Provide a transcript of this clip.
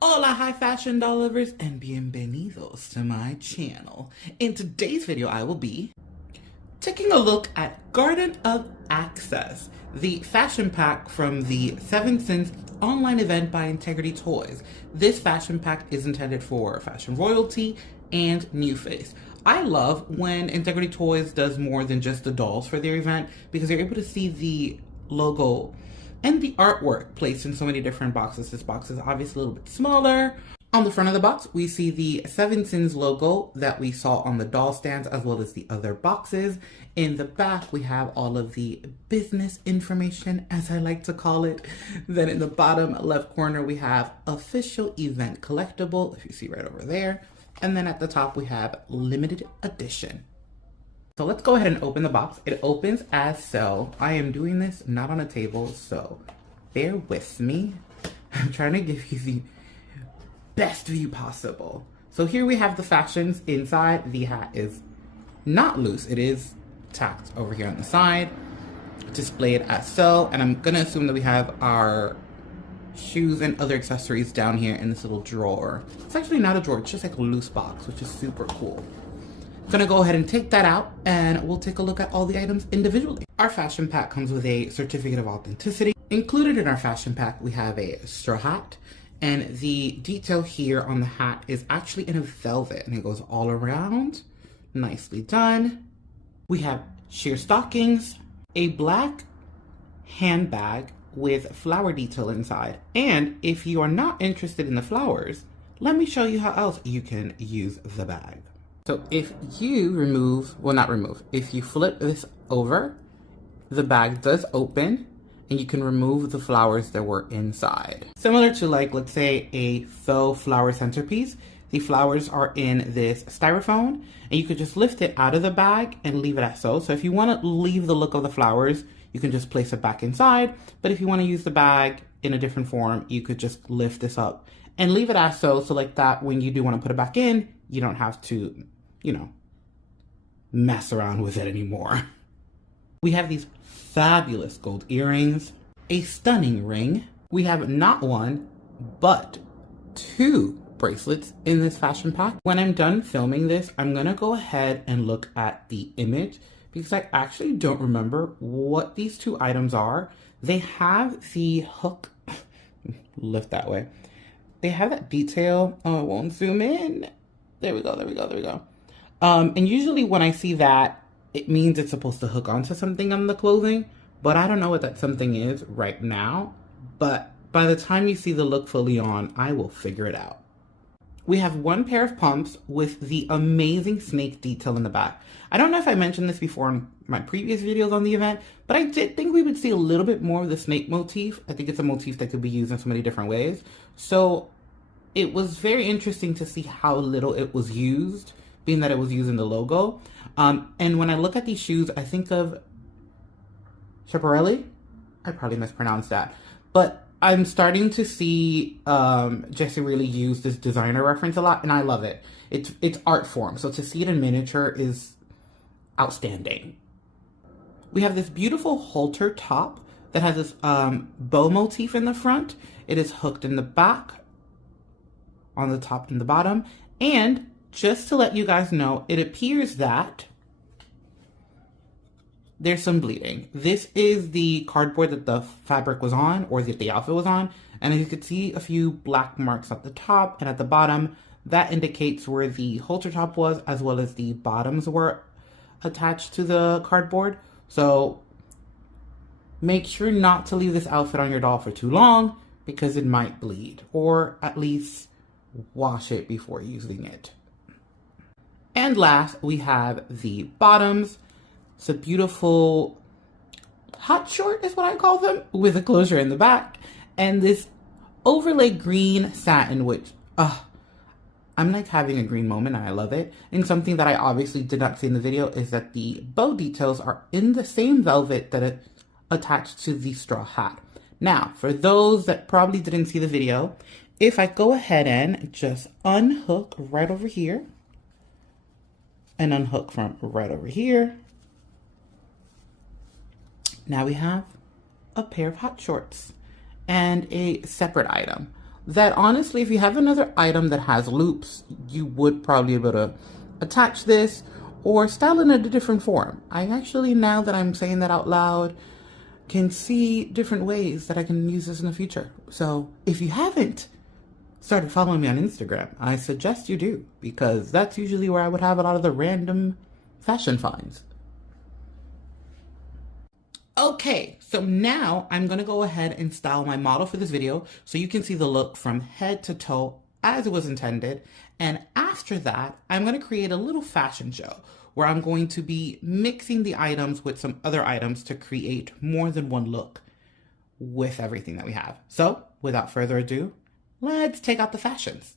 Hola, high fashion doll lovers, and bienvenidos to my channel. In today's video, I will be taking a look at Garden of Access, the fashion pack from the 7 Sins online event by Integrity Toys. This fashion pack is intended for fashion royalty and NewFace. I love when Integrity Toys does more than just the dolls for their event because you're able to see the logo and the artwork placed in so many different boxes. This box is obviously a little bit smaller. On the front of the box, we see the 7 Sins logo that we saw on the doll stands as well as the other boxes. In the back, we have all of the business information, as I like to call it. Then in the bottom left corner, we have official event collectible, if you see right over there. And then at the top, we have limited edition. So let's go ahead and open the box. It opens as so. I am doing this not on a table, so bear with me. I'm trying to give you the best view possible. So here we have the fashions inside. The hat is not loose. It is tacked over here on the side, displayed as so. And I'm gonna assume that we have our shoes and other accessories down here in this little drawer. It's actually not a drawer, it's just like a loose box, which is super cool. Gonna go ahead and take that out and we'll take a look at all the items individually. Our fashion pack comes with a certificate of authenticity. Included in our fashion pack, we have a straw hat, and the detail here on the hat is actually in a velvet and it goes all around. Nicely done. We have sheer stockings, a black handbag with flower detail inside. And if you are not interested in the flowers, let me show you how else you can use the bag. So if you if you flip this over, the bag does open and you can remove the flowers that were inside. Similar to like, let's say a faux flower centerpiece, the flowers are in this styrofoam and you could just lift it out of the bag and leave it as so. So if you want to leave the look of the flowers, you can just place it back inside. But if you want to use the bag in a different form, you could just lift this up and leave it as so. So like that, when you do want to put it back in, you don't have to, mess around with it anymore. We have these fabulous gold earrings, a stunning ring. We have not one, but 2 bracelets in this fashion pack. When I'm done filming this, I'm gonna go ahead and look at the image because I actually don't remember what these 2 items are. They have the hook, lift that way. They have that detail. Oh, I won't zoom in. There we go. And usually when I see that, it means it's supposed to hook onto something on the clothing, but I don't know what that something is right now. But by the time you see the look fully on, I will figure it out. We have 1 pair of pumps with the amazing snake detail in the back. I don't know if I mentioned this before in my previous videos on the event, but I did think we would see a little bit more of the snake motif. I think it's a motif that could be used in so many different ways. So it was very interesting to see how little it was used, being that it was used in the logo. And when I look at these shoes, I think of Schiaparelli. I probably mispronounced that. But I'm starting to see Jessie really use this designer reference a lot, and I love it. It's art form, so to see it in miniature is outstanding. We have this beautiful halter top that has this bow motif in the front. It is hooked in the back, on the top and the bottom. And just to let you guys know, it appears that there's some bleeding. This is the cardboard that the fabric was on, or that the outfit was on. And as you can see, a few black marks at the top and at the bottom. That indicates where the halter top was, as well as the bottoms were attached to the cardboard. So make sure not to leave this outfit on your doll for too long because it might bleed, or at least wash it before using it. And last, we have the bottoms. It's a beautiful hot short is what I call them, with a closure in the back. And this overlay green satin, which, I'm like having a green moment and I love it. And something that I obviously did not see in the video is that the bow details are in the same velvet that it attached to the straw hat. Now, for those that probably didn't see the video, if I go ahead and just unhook right over here and unhook from right over here, now we have a pair of hot shorts and a separate item. that honestly, if you have another item that has loops, you would probably be able to attach this or style it in a different form. I actually, now that I'm saying that out loud, can see different ways that I can use this in the future. So if you haven't started following me on Instagram, I suggest you do, because that's usually where I would have a lot of the random fashion finds. Okay, so now I'm gonna go ahead and style my model for this video so you can see the look from head to toe as it was intended. And after that, I'm gonna create a little fashion show where I'm going to be mixing the items with some other items to create more than one look with everything that we have. So without further ado, let's take out the fashions.